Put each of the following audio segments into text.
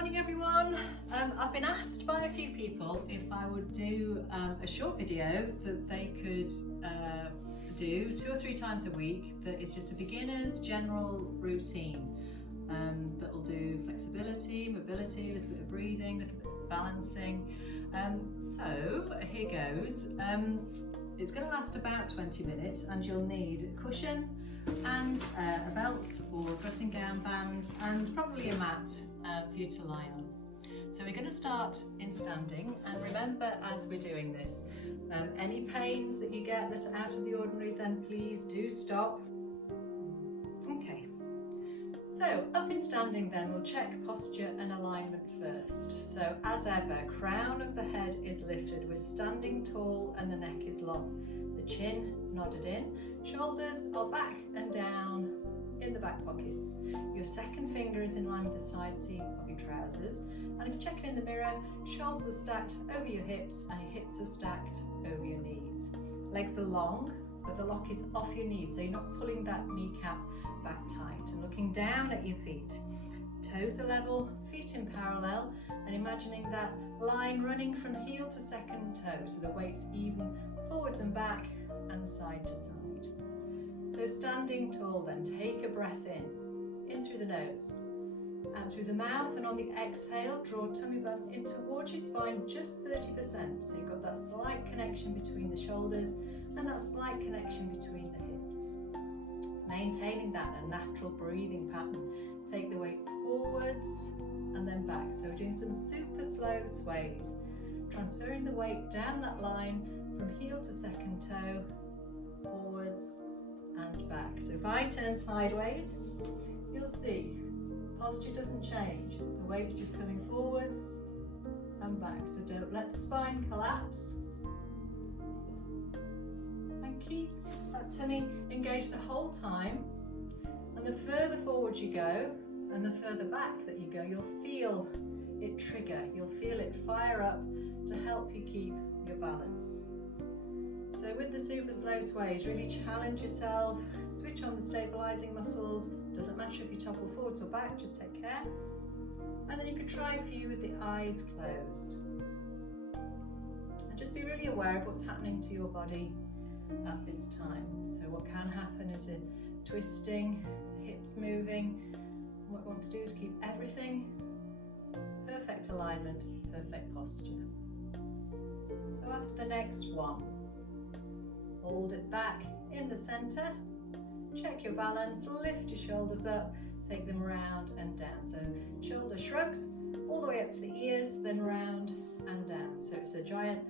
Morning everyone. I've been asked by a few people if I would do a short video that they could do 2 or 3 times a week that is just a beginner's general routine that will do flexibility, mobility, a little bit of breathing, a little bit of balancing. So here goes. It's going to last about 20 minutes and you'll need a cushion and a belt or dressing gown band and probably a mat for you to lie on. So we're going to start in standing, and remember as we're doing this, any pains that you get that are out of the ordinary, then please do stop. Okay, so up in standing then we'll check posture and alignment first. So as ever, crown of the head is lifted, we're standing tall and the neck is long. The chin nodded in, shoulders are back and down in the back pockets. Your second finger is in line with the side seam of your trousers, and if you're checking in the mirror, shoulders are stacked over your hips and your hips are stacked over your knees. Legs are long, but the lock is off your knees, so you're not pulling that kneecap back tight, and looking down at your feet. Toes are level, feet in parallel, and imagining that line running from heel to second toe, so the weight's even forwards and back and side to side. So standing tall then, take a breath in through the nose, out through the mouth, and on the exhale, draw tummy button in towards your spine, just 30%. So you've got that slight connection between the shoulders and that slight connection between the hips. Maintaining that, a natural breathing pattern. Take the weight forwards and then back. So we're doing some super slow sways, transferring the weight down that line from heel to second toe, forwards and back. So if I turn sideways, you'll see posture doesn't change. The weight's just coming forwards and back. So don't let the spine collapse. And keep that tummy engaged the whole time. And the further forward you go and the further back that you go, you'll feel it trigger. You'll feel it fire up to help you keep your balance. So with the super slow sways, really challenge yourself, switch on the stabilizing muscles. Doesn't matter if you topple forwards or back, just take care. And then you could try a few with the eyes closed. And just be really aware of what's happening to your body at this time. So what can happen is a twisting, hips moving. What we want to do is keep everything perfect alignment, perfect posture. So after the next one, hold it back in the center, check your balance, lift your shoulders up, take them round and down. So shoulder shrugs all the way up to the ears, then round and down. So it's a giant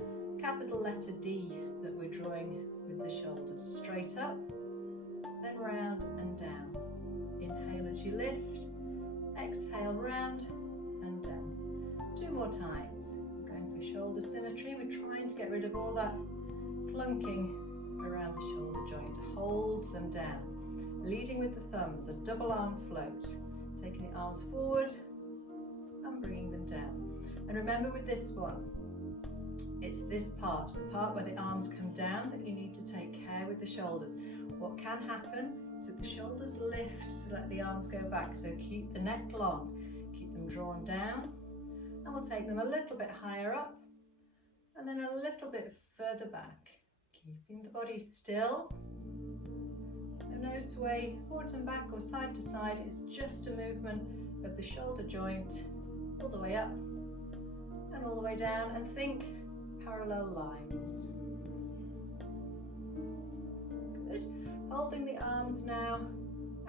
capital letter D that we're drawing with the shoulders. Straight up, then round and down. Inhale as you lift, exhale round and down. 2 more times. We're going for shoulder symmetry. We're trying to get rid of all that clunking around the shoulder joint. Hold them down. Leading with the thumbs, a double arm float. Taking the arms forward and bringing them down. And remember with this one, it's this part, the part where the arms come down, that you need to take care with the shoulders. What can happen is that the shoulders lift to let the arms go back. So keep the neck long, keep them drawn down, and we'll take them a little bit higher up and then a little bit further back. Keeping the body still, so no sway forwards and back or side to side, it's just a movement of the shoulder joint all the way up and all the way down, and think parallel lines. Good. Holding the arms now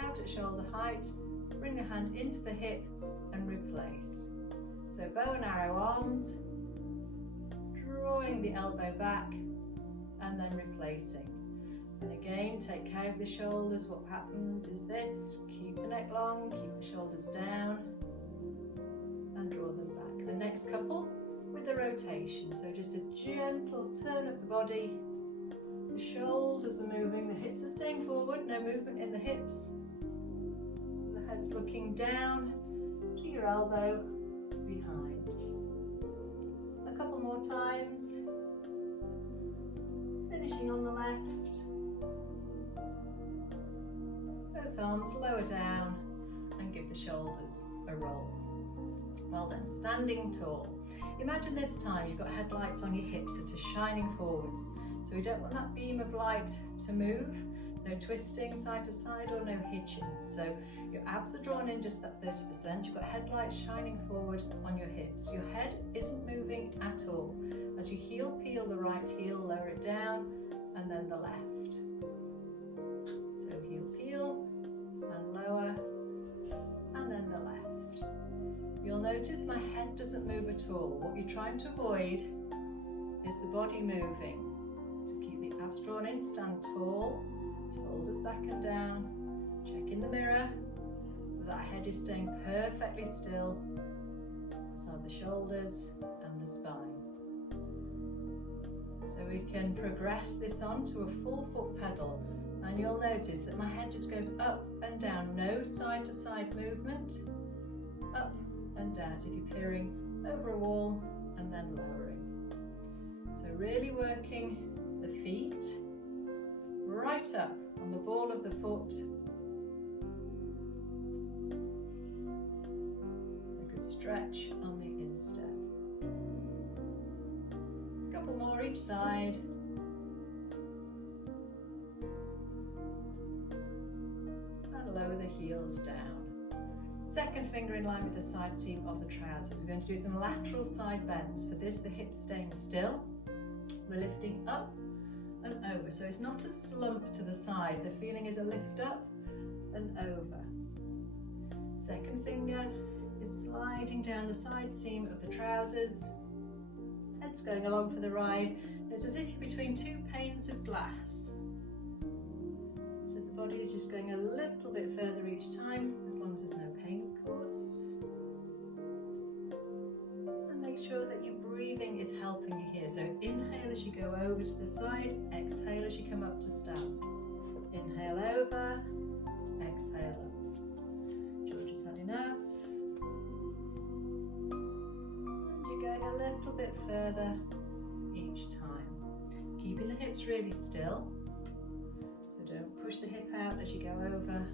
out at shoulder height, bring the hand into the hip and replace. So bow and arrow arms, drawing the elbow back and then replacing. And again, take care of the shoulders. What happens is this, keep the neck long, keep the shoulders down and draw them back. The next couple with the rotation, so just a gentle turn of the body. The shoulders are moving, the hips are staying forward, no movement in the hips. The head's looking down to your elbow behind. A couple more times. Finishing on the left. Both arms lower down and give the shoulders a roll. Well done. Standing tall. Imagine this time you've got headlights on your hips that are shining forwards. So we don't want that beam of light to move. No twisting side to side or no hitching. So your abs are drawn in just that 30%. You've got headlights shining forward on your hips. Your head isn't moving at all. As you heel peel the right heel, lower it down, and then the left. So heel peel and lower, and then the left. You'll notice my head doesn't move at all. What you're trying to avoid is the body moving. So keep the abs drawn in, stand tall, shoulders back and down. Check in the mirror that head is staying perfectly still. So the shoulders and the spine. So we can progress this on to a full foot pedal, and you'll notice that my head just goes up and down, no side to side movement, up and down, as if you're peering over a wall and then lowering. So really working the feet right up on the ball of the foot. A good stretch on the instep. A couple more each side. And lower the heels down. Second finger in line with the side seam of the trousers. We're going to do some lateral side bends. For this, the hips staying still. We're lifting up and over. So it's not a slump to the side. The feeling is a lift up and over. Second finger is sliding down the side seam of the trousers. Head's going along for the ride. It's as if you're between two panes of glass. So the body is just going a little bit further each time, as long as there's no pain, of course. And make sure that your breathing is helping you here. So inhale as you go over to the side, exhale as you come up to stand. Inhale over, exhale up. George has had enough. And you're going a little bit further each time. Keeping the hips really still. So don't push the hip out as you go over.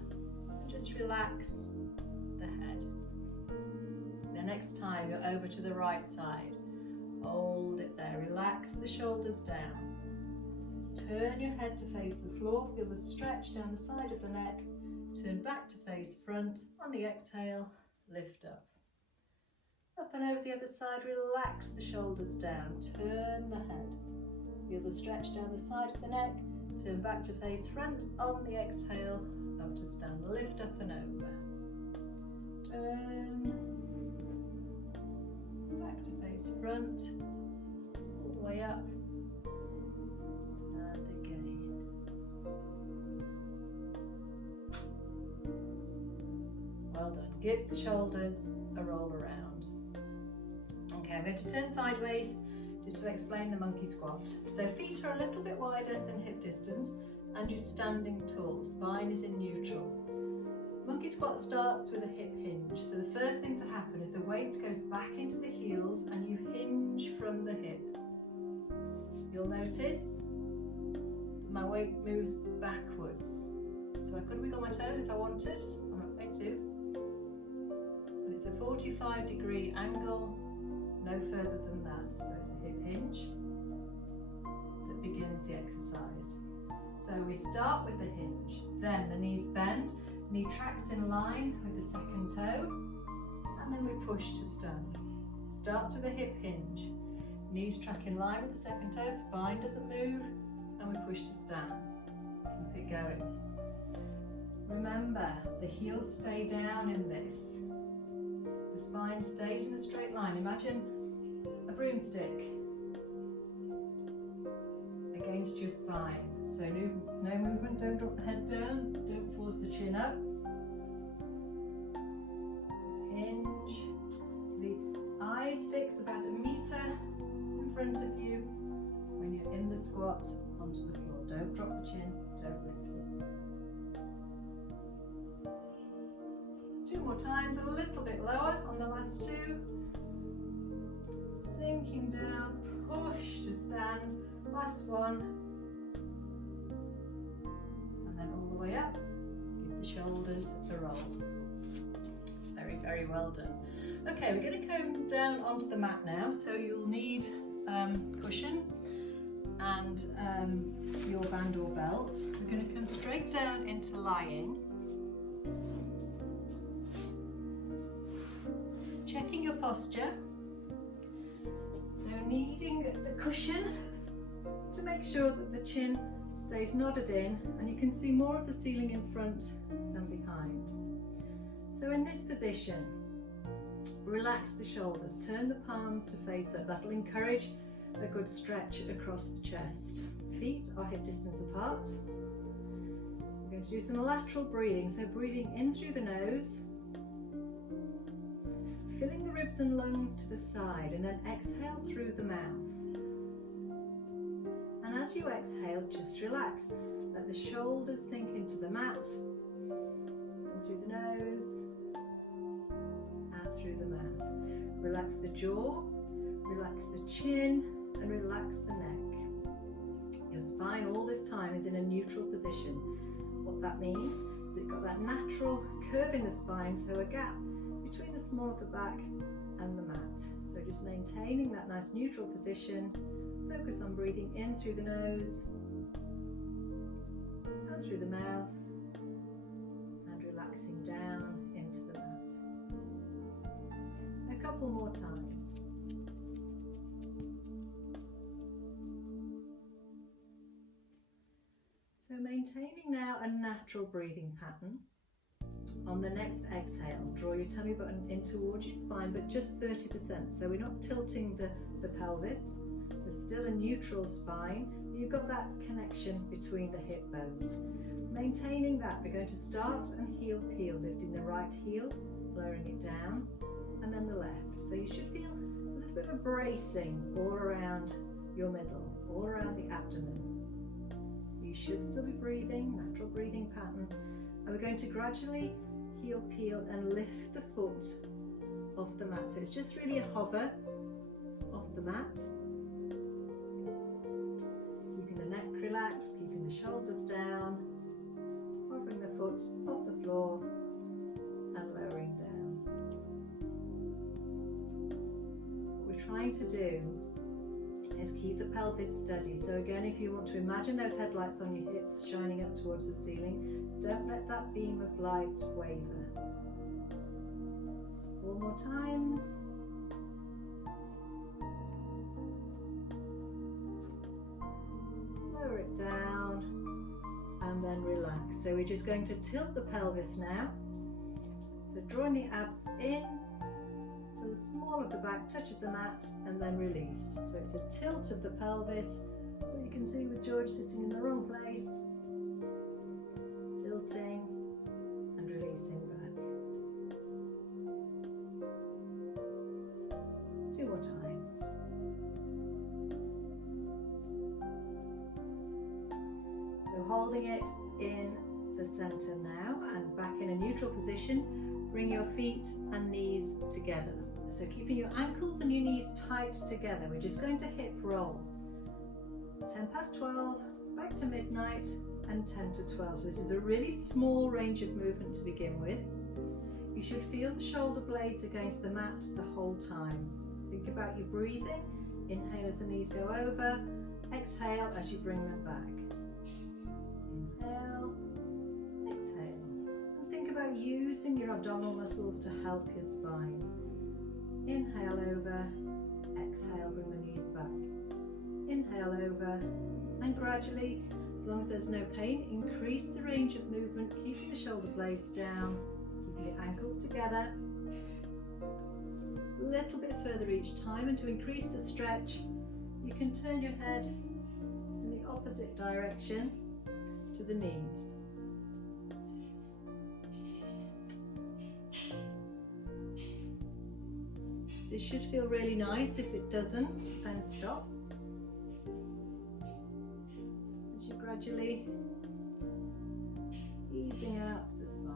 Just relax the head. The next time you're over to the right side, hold it there. Relax the shoulders down. Turn your head to face the floor. Feel the stretch down the side of the neck. Turn back to face front. On the exhale, lift up. Up and over the other side, relax the shoulders down. Turn the head. Feel the stretch down the side of the neck. Turn back to face front. On the exhale, up to stand. Lift up and over. Turn. Back to face front. All the way up. And again. Well done. Give the shoulders a roll around. Okay, I'm going to turn sideways just to explain the monkey squat. So feet are a little bit wider than hip distance and you're standing tall. Spine is in neutral. Monkey squat starts with a hip hinge. So the first thing to happen is the weight goes back into the heels and you hinge from the hip. You'll notice my weight moves backwards. So I could wiggle my toes if I wanted. I'm not going to. But it's a 45-degree angle. No further than that. So it's a hip hinge that begins the exercise. So we start with the hinge, then the knees bend, knee tracks in line with the second toe, and then we push to stand. Starts with a hip hinge, knees track in line with the second toe, spine doesn't move, and we push to stand. Keep it going. Remember, the heels stay down in this. The spine stays in a straight line. Imagine a broomstick against your spine. So no movement, don't drop the head down, don't force the chin up. Hinge. So the eyes fix about a metre in front of you when you're in the squat onto the floor. Don't drop the chin, don't lift it. Two more times, a little bit lower on the last two. Sinking down, push to stand. Last one. And then all the way up. Give the shoulders a roll. Very, very well done. Okay, we're going to come down onto the mat now, so you'll need cushion and your band or belt. We're going to come straight down into lying. Checking your posture. So needing the cushion to make sure that the chin stays nodded in, and you can see more of the ceiling in front than behind. So in this position, relax the shoulders, turn the palms to face up. That'll encourage a good stretch across the chest. Feet are hip distance apart. We're going to do some lateral breathing, so breathing in through the nose, filling the ribs and lungs to the side, and then exhale through the mouth. And as you exhale, just relax. Let the shoulders sink into the mat, and through the nose, and through the mouth. Relax the jaw, relax the chin, and relax the neck. Your spine all this time is in a neutral position. What that means is it's got that natural curve in the spine, so a gap between the small of the back and the mat. So just maintaining that nice neutral position. Focus on breathing in through the nose and through the mouth, and relaxing down into the mat. A couple more times. So maintaining now a natural breathing pattern. On the next exhale, draw your tummy button in towards your spine, but just 30%. So we're not tilting the pelvis. There's still a neutral spine. You've got that connection between the hip bones. Maintaining that, we're going to start and heel peel, lifting the right heel, lowering it down, and then the left. So you should feel a little bit of bracing all around your middle, all around the abdomen. You should still be breathing, natural breathing pattern. And we're going to gradually heel peel and lift the foot off the mat. So it's just really a hover off the mat. Keeping the neck relaxed, keeping the shoulders down, hovering the foot off the floor and lowering down. What we're trying to do is keep the pelvis steady. So again, if you want to imagine those headlights on your hips shining up towards the ceiling, don't let that beam of light waver. 4 more times. Lower it down and then relax. So we're just going to tilt the pelvis now. So drawing the abs in till the small of the back touches the mat, and then release. So it's a tilt of the pelvis, but you can see with George sitting in the wrong place, tilting and releasing back. 2 more times. So holding it in the center now and back in a neutral position, bring your feet and knees together. So keeping your ankles and your knees tight together, we're just going to hip roll. 10 past 12, back to midnight, and 10 to 12. So this is a really small range of movement to begin with. You should feel the shoulder blades against the mat the whole time. Think about your breathing. Inhale as the knees go over. Exhale as you bring them back. Inhale, exhale. And think about using your abdominal muscles to help your spine. Inhale over, exhale, bring the knees back. Inhale over, and gradually, as long as there's no pain, increase the range of movement, keeping the shoulder blades down, keeping your ankles together. A little bit further each time, and to increase the stretch, you can turn your head in the opposite direction to the knees. This should feel really nice. If it doesn't, then stop. As you gradually easing out the spine.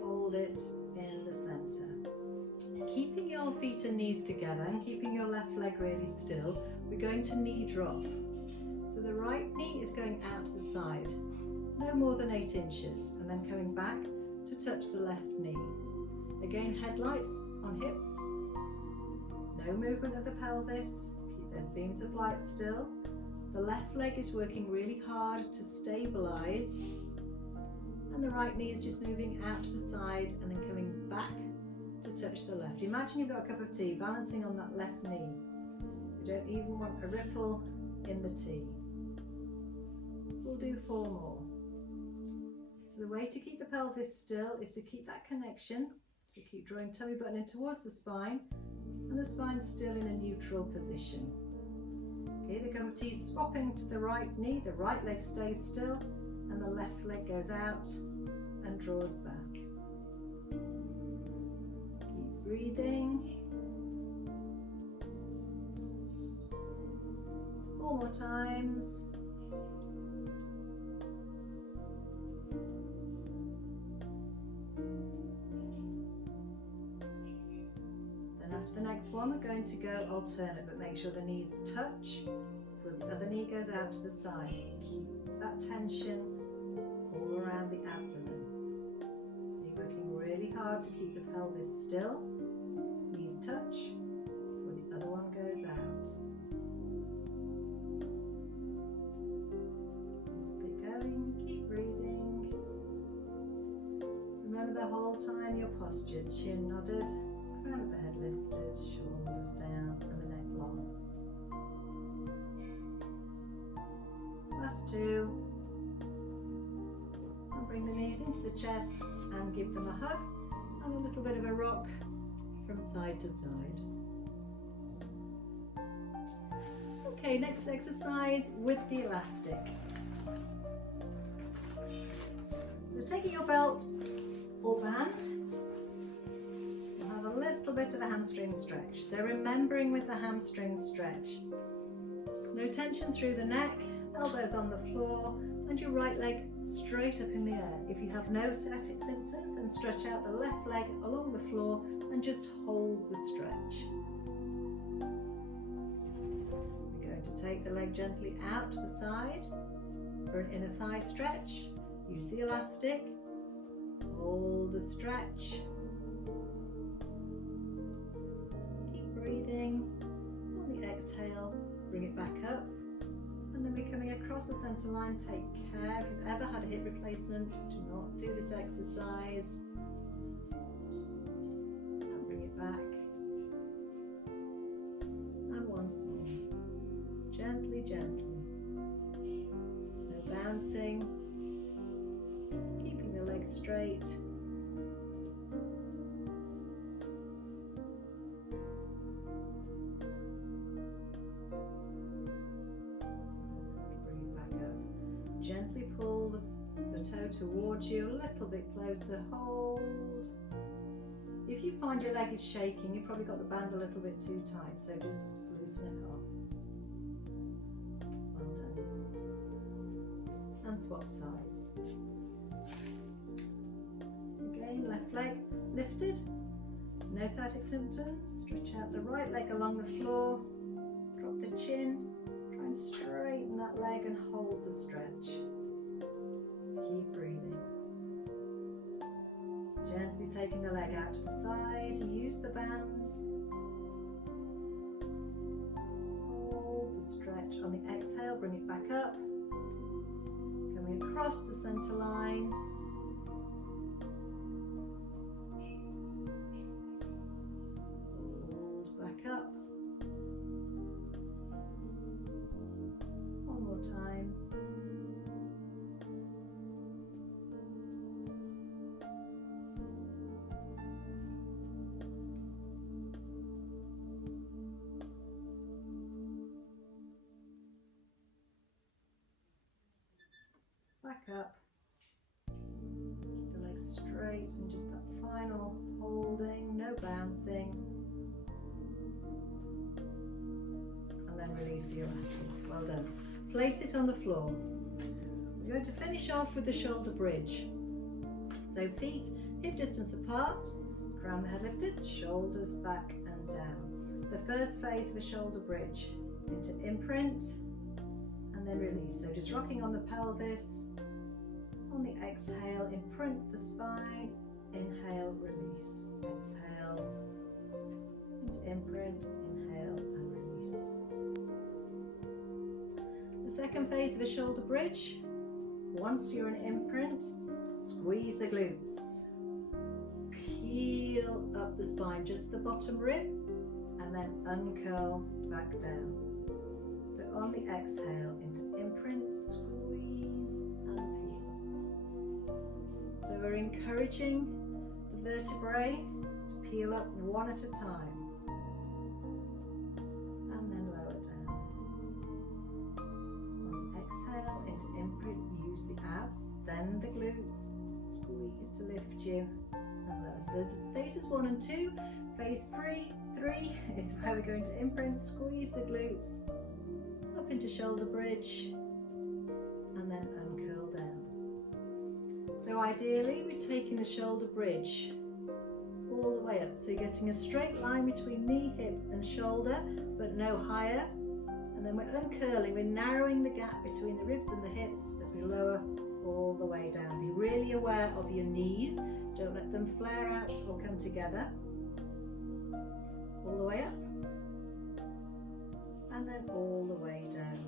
Hold it in the center. Keeping your feet and knees together and keeping your left leg really still, we're going to knee drop. So the right knee is going out to the side. no more than 8 inches, and then coming back to touch the left knee. Again, headlights on hips, no movement of the pelvis, keep those beams of light still. The left leg is working really hard to stabilize, and the right knee is just moving out to the side and then coming back to touch the left. Imagine you've got a cup of tea balancing on that left knee. You don't even want a ripple in the tea. We'll do 4 more. So the way to keep the pelvis still is to keep that connection. So keep drawing tummy button in towards the spine, and the spine still in a neutral position. Okay, the cup of tea is swapping to the right knee, the right leg stays still, and the left leg goes out and draws back. Keep breathing. 4 more times. After the next one, we're going to go alternate, but make sure the knees touch, the other knee goes out to the side. Keep that tension all around the abdomen. So you're working really hard to keep the pelvis still, knees touch, before the other one goes out. Keep it going, keep breathing. Remember the whole time your posture, chin nodded, crown of the head lifted, shoulders down, and the neck long. Last 2. And bring the knees into the chest and give them a hug and a little bit of a rock from side to side. Okay, next exercise with the elastic. So taking your belt or band, a little bit of a hamstring stretch. So remembering with the hamstring stretch, no tension through the neck, elbows on the floor, and your right leg straight up in the air. If you have no sciatic symptoms, then stretch out the left leg along the floor and just hold the stretch. We're going to take the leg gently out to the side for an inner thigh stretch. Use the elastic, hold the stretch. Breathing. On the exhale, bring it back up, and then we're coming across the center line. Take care, if you've ever had a hip replacement, do not do this exercise. And bring it back. And once more. Gently, gently. No bouncing. Keeping the legs straight. Gently pull the toe towards you, a little bit closer, hold. If you find your leg is shaking, you've probably got the band a little bit too tight, so just loosen it off. Well done. And swap sides. Again, left leg lifted, no sciatic symptoms. Stretch out the right leg along the floor, drop the chin. Try and straighten that leg and hold the stretch. Keep breathing. Gently taking the leg out to the side. Use the bands. Hold the stretch. On the exhale, bring it back up. Coming across the center line. Hold back up. Time. Back up. Keep the legs straight and just that final holding, no bouncing. And then release the elastic. Well done. Place it on the floor. We're going to finish off with the shoulder bridge. So feet hip distance apart, crown of the head lifted, shoulders back and down. The first phase of a shoulder bridge into imprint and then release. So just rocking on the pelvis On the exhale, imprint the spine. Inhale, release. Exhale, into imprint, inhale and release. The second phase of a shoulder bridge. Once you're in imprint, squeeze the glutes. Peel up the spine, just the bottom rib, and then uncurl back down. So on the exhale, into imprint, squeeze and peel. So we're encouraging the vertebrae to peel up one at a time. And then lower down. On the exhale, into imprint, use the abs, then the glutes. Squeeze to lift you. And lower. So there's phases 1 and 2. Phase 3 is where we're going to imprint, squeeze the glutes, up into shoulder bridge, and then uncurl down. So ideally we're taking the shoulder bridge all the way up, so you're getting a straight line between knee, hip and shoulder, but no higher. And then we're uncurling, we're narrowing the gap between the ribs and the hips as we lower all the way down. Be really aware of your knees, don't let them flare out or come together. All the way up, and then all the way down.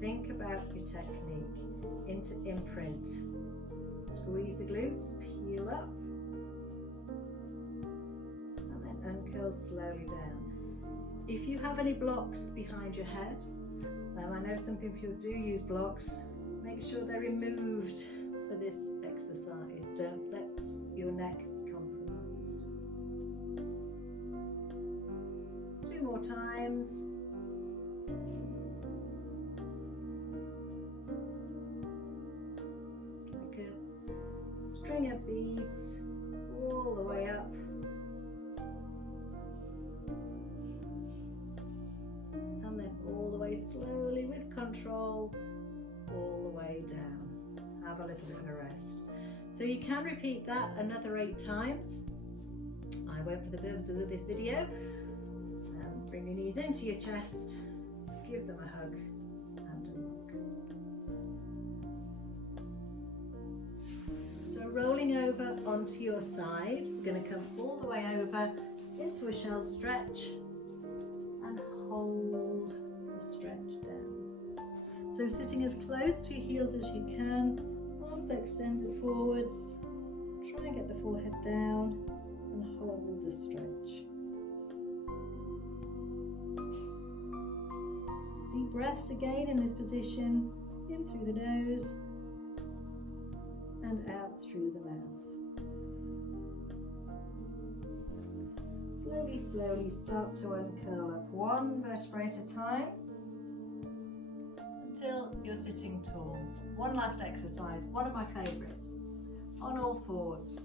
Think about your technique. Into imprint. Squeeze the glutes, peel up, and then uncurl slowly down. If you have any blocks behind your head, I know some people do use blocks, make sure they're removed for this exercise. Don't let your neck compromised. 2 more times. It's like a string of beads all the way up. And then all the way slowly with control, all the way down. Have a little bit of a rest. So you can repeat that another 8 times. I won't for the purposes of this video. Bring your knees into your chest, give them a hug and a look. So rolling over onto your side, we're going to come all the way over into a shell stretch and hold the stretch down. So sitting as close to your heels as you can, arms extended forwards, try and get the forehead down and hold the stretch. Deep breaths again in this position, in through the nose and out through the mouth. Slowly, slowly start to uncurl up 1 vertebrae at a time until you're sitting tall. One last exercise, one of my favourites, on all fours.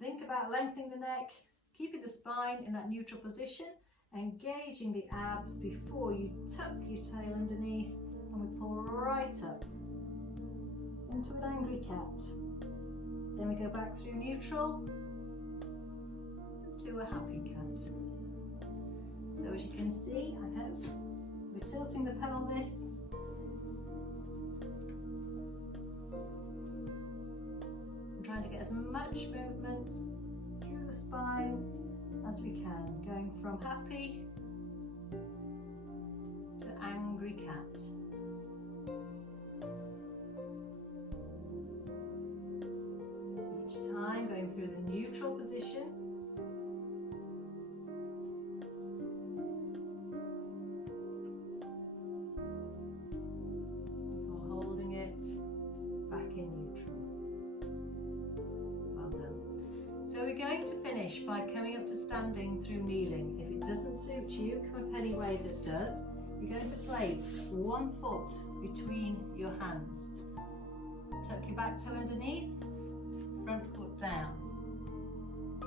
Think about lengthening the neck, keeping the spine in that neutral position, engaging the abs before you tuck your tail underneath, and we pull right up into an angry cat. Then we go back through neutral to a happy cat. So as you can see, I hope we're tilting the pelvis. I'm trying to get as much movement through the spine as we can, going from happy to angry cat. Each time going through the neutral position. Before holding it back in neutral. Well done. So we're going to finish by coming up to standing through kneeling. If it doesn't suit you, come up any way that does. You're going to place 1 foot between your hands. Tuck your back toe underneath, front foot down.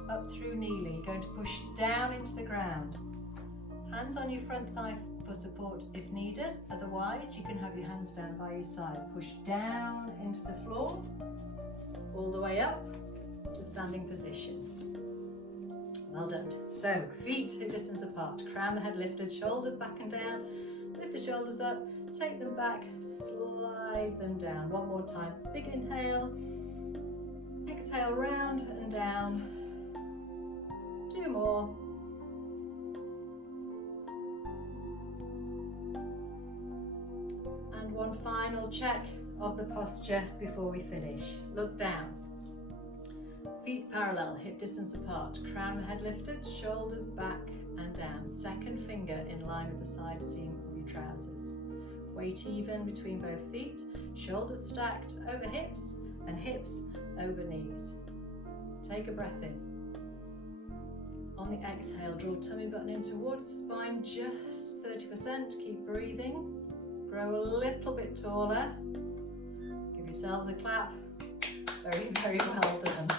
Up through kneeling, you're going to push down into the ground. Hands on your front thigh for support if needed. Otherwise, you can have your hands down by your side. Push down into the floor, all the way up to standing position. Well done. So feet hip distance apart, crown the head lifted, shoulders back and down, lift the shoulders up, take them back, slide them down. One more time, big inhale, exhale, round and down. 2 more. And one final check of the posture before we finish. Look down. Feet parallel, hip distance apart, crown of the head lifted, shoulders back and down. Second finger in line with the side seam of your trousers. Weight even between both feet, shoulders stacked over hips and hips over knees. Take a breath in. On the exhale, draw tummy button in towards the spine, just 30%. Keep breathing. Grow a little bit taller. Give yourselves a clap. Very, very well done.